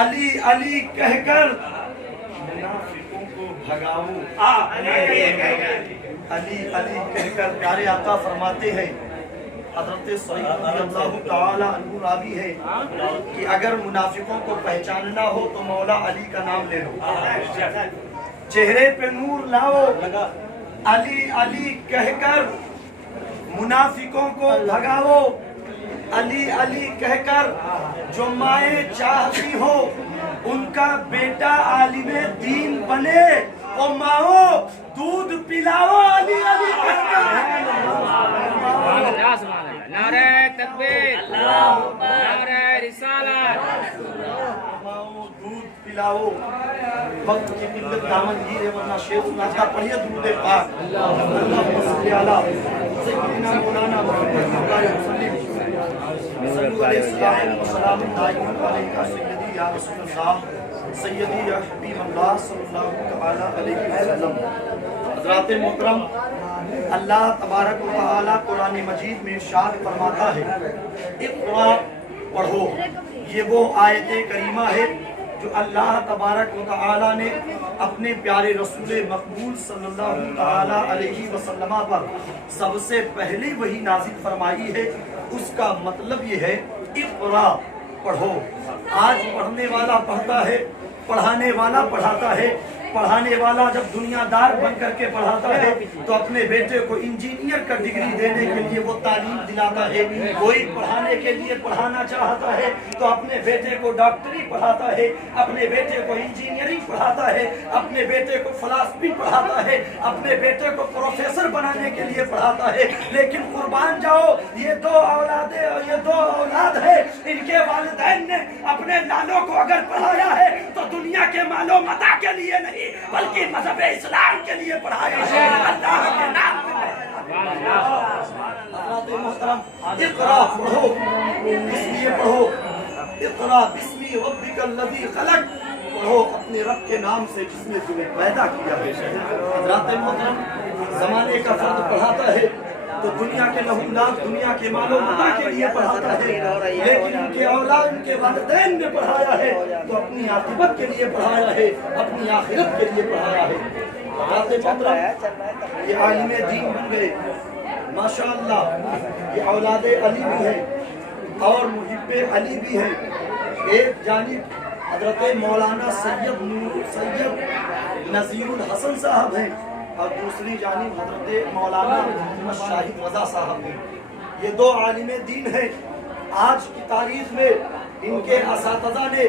علی علی کہہ کر منافقوں کو بھگاؤ. علی علی کہہ کر پیارے آقا فرماتے ہیں، حضرت سعید رضی اللہ تعالی عنہ راوی ہے کہ اگر منافقوں کو پہچاننا ہو تو مولا علی کا نام لے لو، چہرے پہ نور لاؤ، علی علی کہہ کر منافقوں کو بھگاؤ. علی علی کہہ کر جو مائیں چاہتی ہو ان کا بیٹا عالم دین بنے، او ماؤ دودھ پلاؤ علی علی کہہ کر. نعرہ تکبیر، نعرہ رسالت. ماؤ دودھ پلاؤ. وقت کی قلت دامن گیر ہے ورنہ شیخ سناتا کا پڑھیے درود پاک. اللہم صلی علی سیدنا مولانا محمد وسلم. صلو علیہ السلام و سلام دائم علیکہ سیدی یا رسول اللہ، سیدی یا حبیب اللہ صلی اللہ علیہ وسلم. حضرات محترم، اللہ تبارک و تعالی قرآن مجید میں ارشاد فرماتا ہے اقرا پڑھو. یہ وہ آیت کریمہ ہے جو اللہ تبارک و تعالی نے اپنے پیارے رسول مقبول صلی اللہ تعالی علیہ وسلم پر سب سے پہلے وہی نازل فرمائی ہے. اس کا مطلب یہ ہے اقرا پڑھو. آج پڑھنے والا پڑھتا ہے، پڑھانے والا پڑھاتا ہے. پڑھانے والا جب دنیا دار بن کر کے پڑھاتا ہے تو اپنے بیٹے کو انجینئر کا ڈگری دینے کے لیے وہ تعلیم دلاتا ہے. کوئی پڑھانے کے لیے پڑھانا چاہتا ہے تو اپنے بیٹے کو ڈاکٹری پڑھاتا ہے، اپنے بیٹے کو انجینئرنگ پڑھاتا ہے، اپنے بیٹے کو فلسفی پڑھاتا ہے، اپنے بیٹے کو پروفیسر بنانے کے لیے پڑھاتا ہے. لیکن قربان جاؤ، یہ دو اولاد ہے، ان کے والدین نے اپنے لالوں کو اگر پڑھایا ہے تو دنیا کے مال و متاع کے لیے نہیں بلکہ مذہب اسلام کے لیے پڑھایا ہے. اللہ کے نام میں حضرات محترم، اقرا پڑھو. اس لیے پڑھو اقرا بسم ربک الذی خلق. پڑھو اپنے رب کے نام سے جس نے تمہیں پیدا کیا ہے. حضرات محترم، زمانے کا فرد پڑھاتا ہے تو دنیا کے لہولاد، دنیا کے مال و متاع کے لیے پڑھاتا ہے. لیکن ان کے اولاد، ان کے والدین نے پڑھایا ہے تو اپنی عاقبت کے لیے پڑھایا ہے، اپنی آخرت کے لیے پڑھایا ہے. یہ عالم دین بن گئے ماشاءاللہ. یہ اولاد علی بھی ہے اور محب علی بھی ہے. ایک جانب حضرت مولانا سید نذیر الحسن صاحب ہیں اور دوسری جانب حضرت مولانا محمد شاہد رضا صاحب ہیں. یہ دو عالم دین ہیں. آج کی تاریخ میں ان کے اساتذہ نے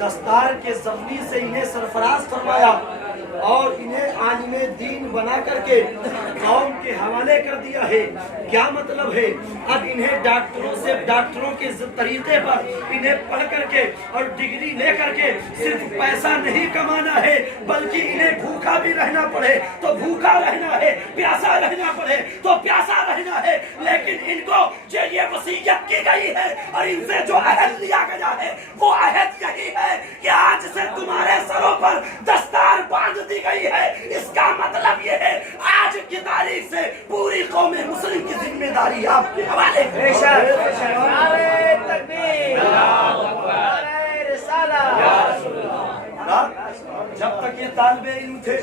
دستار کے زمین سے انہیں سرفراز فرمایا اور انہیں عالم دین بنا کر کے قوم کے حوالے کر دیا ہے. کیا مطلب ہے؟ اب انہیں ڈاکٹروں کے طریقے پر انہیں پڑھ کر کے اور ڈگری لے کر کے صرف پیسہ نہیں کمانا ہے بلکہ انہیں بھوکا بھی رہنا پڑے تو بھوکا رہنا ہے، پیاسا رہنا پڑے تو پیاسا رہنا ہے. لیکن ان کو جو یہ وصیت کی گئی ہے اور ان سے جو عہد لیا گیا ہے وہ عہد یہی ہے کہ آج سے تمہارے سروں پر دستار باندھ دی گئی ہے. اس کا مطلب یہ ہے آج کی تاریخ سے پوری قوم مسلم کی ذمہ داری آپ کے حوالے. جب تک یہ طالب علم تھے،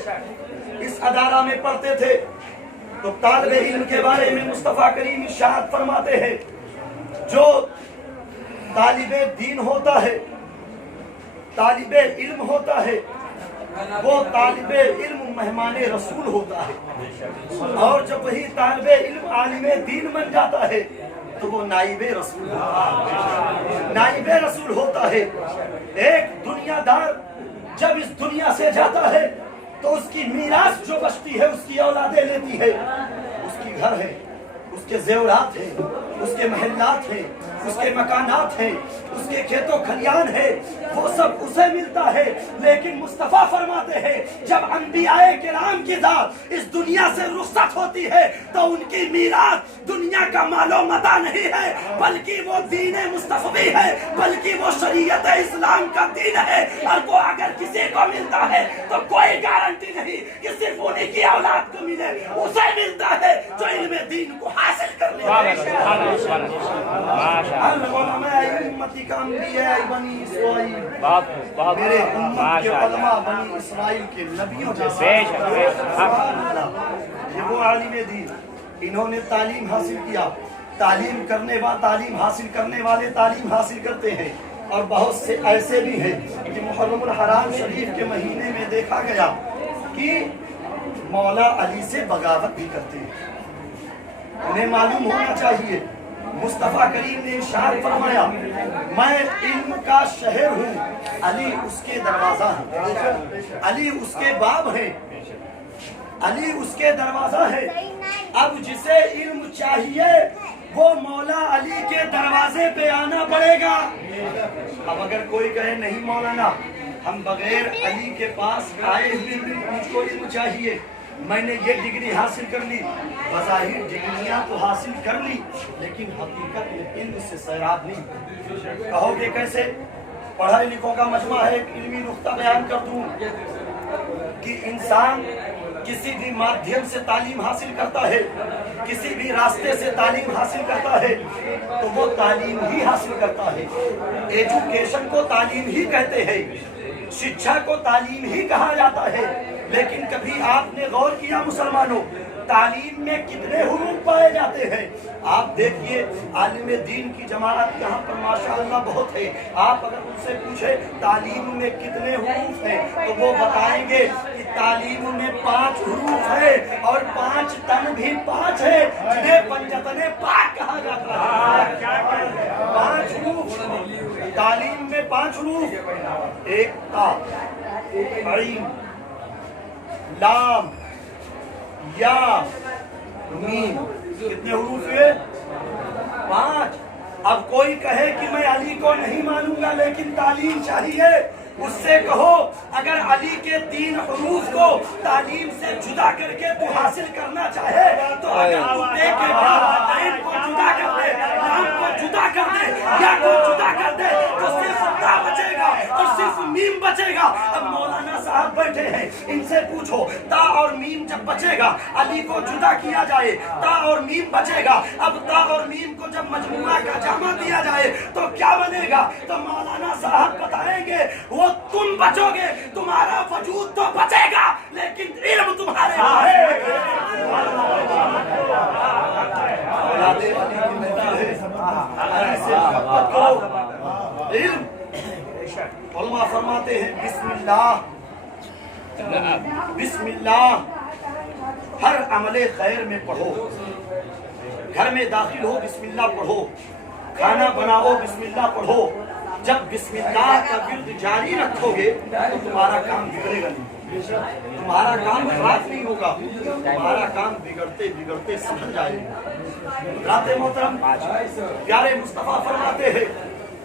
اس ادارہ میں پڑھتے تھے تو طالب علم کے بارے میں مصطفیٰ کریم ارشاد فرماتے ہیں جو طالب دین ہوتا ہے، طالب علم ہوتا ہے، وہ طالب علم مہمان رسول ہوتا ہے. اور جب وہی طالب علم عالم دین بن جاتا ہے تو وہ نائب رسول ہوتا ہے. نائب رسول ہوتا ہے. ایک دنیا دار جب اس دنیا سے جاتا ہے تو اس کی میراث جو بچتی ہے اس کی اولادیں لیتی ہے. اس کی گھر ہے، اس کے زیورات ہیں، اس کے محلات ہیں، اس کے مکانات ہیں، اس کے کھیت و کھلیان ہے، وہ سب اسے ملتا ہے. لیکن مصطفیٰ فرماتے ہیں جب انبیاء کرام کی ذات اس دنیا سے رخصت ہوتی ہے تو ان کی میراث دنیا کا مال و متاع نہیں ہے بلکہ وہ دین مصطفی ہے، بلکہ وہ شریعت اسلام کا دین ہے. اور وہ اگر کسی کو ملتا ہے تو کوئی گارنٹی نہیں کہ صرف انہیں کی اولاد کو ملے، اسے ملتا ہے جو علم دین کو حاصل کر لے. العلماء امتی کا انبیاء بنی اسرائیل، بہت میرے امت کے ماشاء اللہ، علماء بنی اسرائیل کے نبیوں جیسے۔ بے شک، بے شک۔ سبحان اللہ۔ یہ وہ عالم دین، انہوں نے تعلیم حاصل کیا، تعلیم حاصل کرنے والے تعلیم حاصل کرتے ہیں، اور بہت سے ایسے بھی ہیں کہ محرم الحرام شریف کے مہینے میں دیکھا گیا کہ مولا علی سے بغاوت بھی کرتے ہیں۔ انہیں معلوم ہونا چاہیے، مصطفیٰ کریم نے ارشاد فرمایا میں علم کا شہر ہوں، علی اس کے دروازہ ہے، علی اس کے باب ہے، علی اس کے دروازہ ہے۔ اب جسے علم چاہیے وہ مولا علی کے دروازے پہ آنا پڑے گا۔ اب اگر کوئی کہے نہیں مولانا ہم بغیر علی کے پاس آئے ہوئے بھی مجھ کو علم چاہیے، میں نے یہ ڈگری حاصل کر لی، بظاہر ڈگریاں تو حاصل کر لی لیکن حقیقت میں علم سے سیراب نہیں۔ کہو گے کیسے؟ پڑھے لکھوں کا مجمع ہے، ایک علمی نقطہ بیان کر دوں کہ انسان کسی بھی مادھیم سے تعلیم حاصل کرتا ہے، کسی بھی راستے سے تعلیم حاصل کرتا ہے تو وہ تعلیم ہی حاصل کرتا ہے۔ ایجوکیشن کو تعلیم ہی کہتے ہیں، شکشا کو تعلیم ہی کہا جاتا ہے، لیکن کبھی آپ نے غور کیا مسلمانوں تعلیم میں کتنے حروف پائے جاتے ہیں؟ آپ دیکھیے عالم دین کی جماعت یہاں پر ماشاءاللہ بہت ہے، آپ اگر ان سے پوچھیں تعلیم میں کتنے حروف ہیں تو وہ بتائیں گے کہ تعلیم میں 5 حروف ہے، اور 5 تن بھی 5 ہے جنہیں پنجتن پاک کہا جاتا ہے۔ 5 حروف تعلیم میں، 5 حروف، ایک تا، عین، لام، یا، میم، کتنے حروف ہوئے؟ 5۔ اب کوئی کہے کہ میں علی کو نہیں مانوں گا لیکن تعلیم چاہیے، اس سے کہو اگر علی کے 3 حروف کو تعلیم سے جدا کر کے تو حاصل کرنا چاہے تو اگر تو دے کے عین کو جدا کر دے، لام کو جدا کر دے، یا کو جدا کر دے تو صرف تا بچے گا اور صرف میم بچے گا۔ اب مولانا صاحب بیٹھے ہیں، ان سے پوچھو تا اور میم جب بچے گا، علی کو جدا کیا جائے تا اور میم بچے گا، اب تا اور میم کو جب مجموعہ کا جامع دیا جائے تو کیا بنے گا؟ تو مولانا صاحب بتائیں گے وہ تم بچو گے، تمہارا وجود تو بچے گا لیکن علم تمہارے علم۔ علماء فرماتے ہیں بسم اللہ، بسم اللہ ہر عمل خیر میں پڑھو، گھر میں داخل ہو بسم اللہ پڑھو، کھانا بناؤ بسم اللہ پڑھو۔ جب بسم اللہ کا ورد جاری رکھو گے تو تمہارا کام بگڑے گا نہیں، تمہارا کام خراب نہیں ہوگا، تمہارا کام بگڑتے بگڑتے سمجھ جائے گا۔ محترم پیارے مصطفیٰ فرماتے ہیں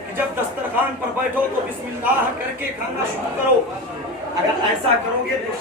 کہ جب دسترخوان پر بیٹھو تو بسم اللہ کر کے کھانا شروع کرو، اگر ایسا کرو گے تو